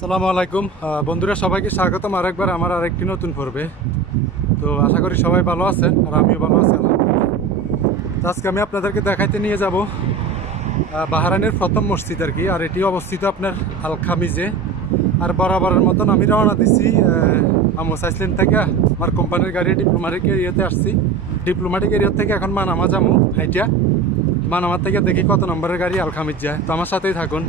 সালামু আলাইকুম। বন্ধুরা, সবাইকে স্বাগতম আরেকবার আমার আরেকটি নতুন পর্বে। তো আশা করি সবাই ভালো আছেন আর আমিও ভালো আছি, আলহামদুলিল্লাহ। আজকে আমি আপনাদেরকে দেখাইতে নিয়ে যাব বাহারানের প্রথম মসজিদ আর কি, আর এটি অবস্থিত আপনার আল খামিজে আর বরাবরের মতন আমি রওনা দিছি আমোস আইসল্যান্ড থেকে, আমার কোম্পানির গাড়ি ডিপ্লোমাটিক এরিয়াতে আসছি। ডিপ্লোমাটিক এরিয়া থেকে এখন মানামা যাব হাইটিয়া। মানামার থেকে দেখি কত নম্বরের গাড়ি আলখামিজ যায়। তো আমার সাথেই থাকুন।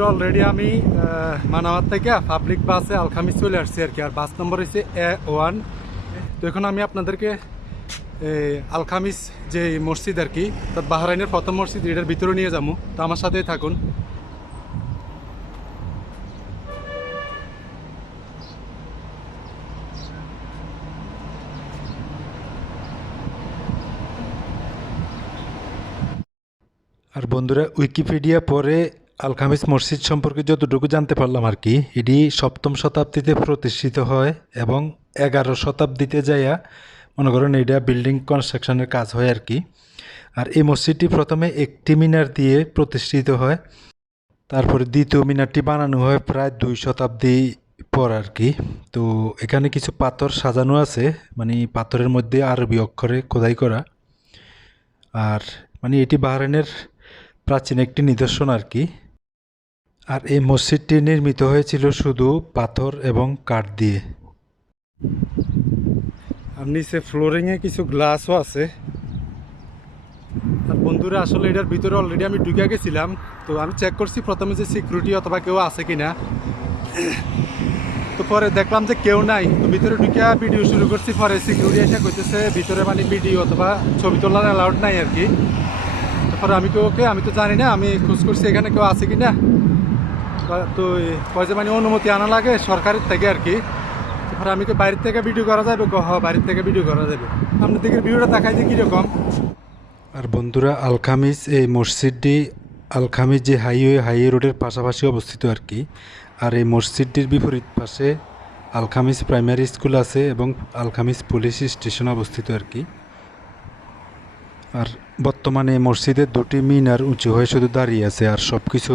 বন্ধুরা অলরেডি আমি মানামার থেকে পাবলিক বাসে আলখামিজ চলে আসছি আর কি আর বাস নম্বর হচ্ছে এ ওয়ান তো এখন আমি আপনাদেরকে এই, আলখামিজ যে মসজিদ আর কি তার বাহরাইনের প্রথম মসজিদ এটার ভিতরে নিয়ে যাব। তো আমার সাথেই থাকুন। আর বন্ধুরা উইকিপিডিয়া পরে আলখামিস মসজিদ সম্পর্কে যতটুকু জানতে পারলাম আর কি, এটি সপ্তম শতাব্দীতে প্রতিষ্ঠিত হয় এবং এগারো শতাব্দীতে যাইয়া, মনে করেন এটা বিল্ডিং কনস্ট্রাকশনের কাজ হয় আর কি। আর এই মসজিদটি প্রথমে একটি মিনার দিয়ে প্রতিষ্ঠিত হয়, তারপরে দ্বিতীয় মিনারটি বানানো হয় প্রায় দুই শতাব্দী পর আর কি। তো এখানে কিছু পাথর সাজানো আছে মানে পাথরের মধ্যে আরবি অক্ষরে খোদাই করা। আর মানে এটি বাহরাইনের প্রাচীন একটি নিদর্শন আর কি। আর এই মসজিদটি নির্মিত হয়েছিল শুধু পাথর এবং কাঠ দিয়ে। আর নিচে ফ্লোরিংয়ে কিছু গ্লাসও আছে। আর বন্ধুরা, আসলে এটার ভিতরে অলরেডি আমি ঢুকে গেছিলাম, তো আমি চেক করছি প্রথমে যে সিকিউরিটি অথবা কেউ আছে কিনা। তো পরে দেখলাম যে কেউ নাই, তো ভিতরে ঢুকে ভিডিও শুরু করছি, পরে সিকিউরিটি এসে কইতেছে ভিতরে মানে ভিডিও অথবা ছবি তোলার অ্যালাউড নাই আর কি। তারপরে আমি কেউ ওকে আমি তো জানি না, আমি খোঁজ করছি এখানে কেউ আছে কি না তো কয় যে মানে অনুমতি আনা লাগে সরকারের থেকে আর কি। তারপরে আমি কি বাইরের থেকে ভিডিও করা যাবে? বাইরের থেকে ভিডিও করা যাবে। আপনার দিকে ভিডিওটা দেখাই যে কীরকম? আর বন্ধুরা, আলখামিজ, এই মসজিদটি, আলখামিজ যে হাইওয়ে হাইওয়ে রোডের পাশাপাশি অবস্থিত আর কি। আর এই মসজিদটির বিপরীত পাশে আলখামিজ প্রাইমারি স্কুল আছে এবং আলখামিজ পুলিশ স্টেশন অবস্থিত আর কি। আর বর্তমানে মসজিদের দুটি মিনার উঁচু হয়ে শুধু দাঁড়িয়ে আছে আর সব কিছু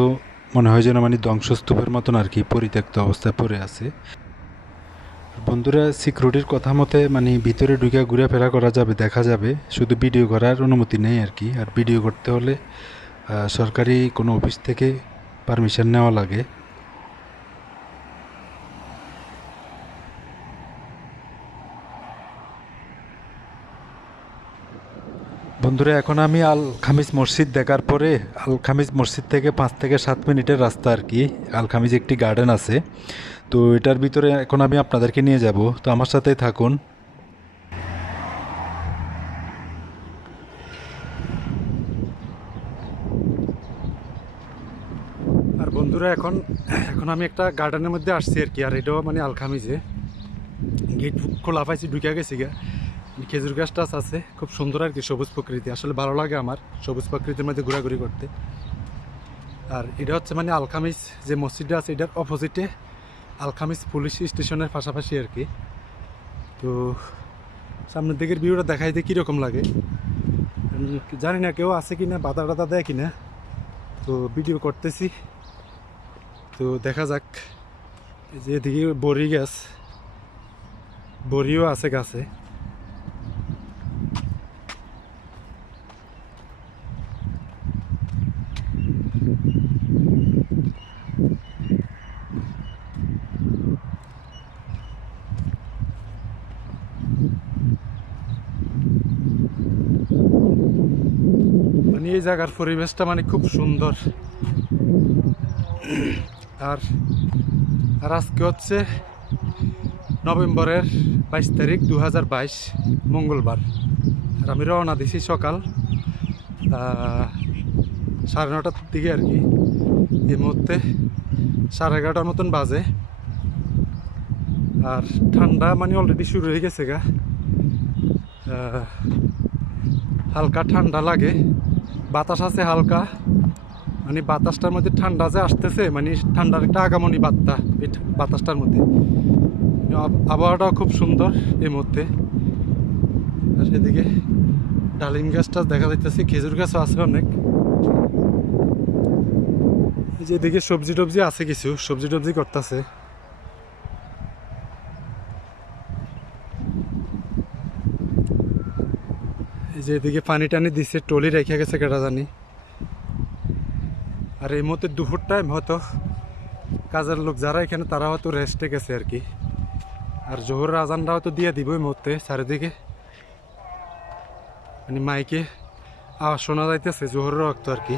মনে হয় যেন মানে ধ্বংসস্তূপের মতন আর কি পরিত্যক্ত অবস্থায় পড়ে আছে। বন্ধুরা সিকিউরিটির কথা মতে মানে ভিতরে ঢুকে ঘুরে ফেরা করা যাবে, দেখা যাবে। শুধু ভিডিও করার অনুমতি নেই আর কি। আর ভিডিও করতে হলে সরকারি কোনো অফিস থেকে পারমিশন নেওয়া লাগে। বন্ধুরা, এখন আমি আল খামিজ মসজিদ দেখার পরে, আল খামিজ মসজিদ থেকে পাঁচ থেকে সাত মিনিটের রাস্তা আর কি। আল খামিজ একটি গার্ডেন আছে। তো এটার ভিতরে এখন আমি আপনাদেরকে নিয়ে যাব। তো আমার সাথেই থাকুন। আর বন্ধুরা, এখন এখন আমি একটা গার্ডেনের মধ্যে আসছি আর কি। আর এটাও মানে আলখামিজে গেট খোলা পাইছি, ঢুকে গেছি গা খেজুর গাছ টাছ আছে, খুব সুন্দর আর কি, সবুজ প্রকৃতি। আসলে ভালো লাগে আমার সবুজ প্রকৃতির মধ্যে ঘোরাঘুরি করতে। আর এটা হচ্ছে মানে আলখামিজ যে মসজিদটা আছে, এটার অপোজিটে আলখামিজ পুলিশ স্টেশনের পাশাপাশি আর কি। তো সামনের দিকের ভিউটা দেখাই দিয়ে কীরকম লাগে? জানি না কেউ আছে কি না বাধা টাদা দেয় কি না তো ভিডিও করতেছি। তো দেখা যাক যে এদিকে বড়ি গাছ, বড়িও আছে গাছে। মানে এই জায়গার পরিবেশটা মানে খুব সুন্দর। আর আর আজকে হচ্ছে নভেম্বরের বাইশ তারিখ দু মঙ্গলবার। আর আমি রওনা দিছি সকাল সাড়ে নটার দিকে আর কি। এই মুহূর্তে সাড়ে এগারোটার মতন বাজে। আর ঠান্ডা মানে অলরেডি শুরু হয়ে গেছে গা। হালকা ঠান্ডা লাগে। বাতাস আছে হালকা। মানে বাতাসটার মধ্যে ঠান্ডা যে আসতেছে মানে ঠান্ডার একটা আগামনী বার্তা এই বাতাসটার মধ্যে। আব- আবহাওয়াটাও খুব সুন্দর এই মুহূর্তে। আর সেদিকে ডালিম গাছটা দেখা যাইতেছে, খেজুর গাছও আছে অনেক। যে এদিকে সবজি টবজি আছে কিছু, সবজি টবজি করতেছে। এই যে এদিকে পানি টানি দিছে টলি রেখে গেছে কেটা জানি। আর এই মুহূর্তে দুপুর টাইম হয়তো কাজের লোক যারা এখানে, তারা হয়তো রেস্টে গেছে আর কি। আর জোহর আজানটা হয়তো দিয়ে দিব এই মুহূর্তে চারিদিকে। মানে মাইকে আওয়াজ শোনা যাইতেছে জোহরের রক্ত আর কি।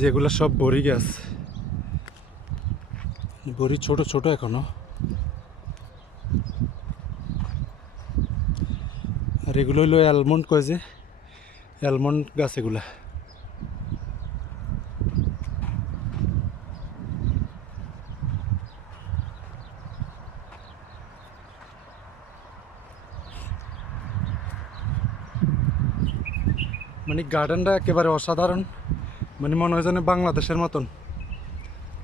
যেগুলো সব বড়ি গাছ। বড়ি ছোট ছোট এখনও। আর এগুলো হইল অ্যালমন্ড কয় যে অ্যালমন্ড গাছ এগুলা। মানে গার্ডেনটা একেবারে অসাধারণ। মানে মনে হয় যেন বাংলাদেশের মতন।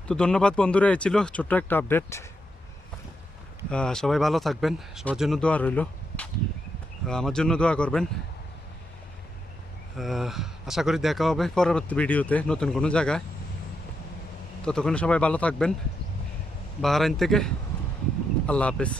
তো ধন্যবাদ বন্ধুরা, এই ছিল ছোট্ট একটা আপডেট সবাই ভালো থাকবেন, সবার জন্য দোয়া রইল। আমার জন্য দোয়া করবেন। আশা করি দেখা হবে পরবর্তী ভিডিওতে নতুন কোনো জায়গায়। ততক্ষণে সবাই ভালো থাকবেন। বাহারাইন থেকে আল্লাহ হাফেজ।